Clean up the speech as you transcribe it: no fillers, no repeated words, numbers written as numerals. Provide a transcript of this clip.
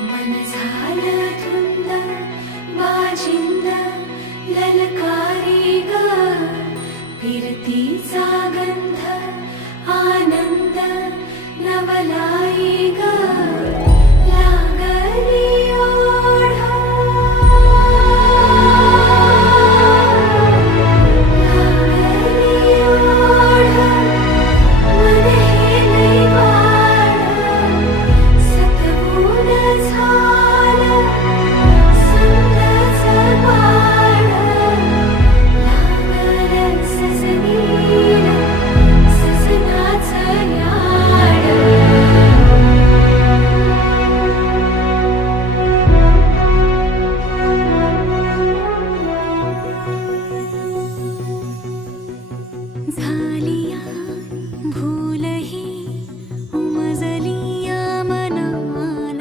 मन झालं धुंद बाजिंद ललकारी ग फिरतीचा गंध आनंद नवलाई ग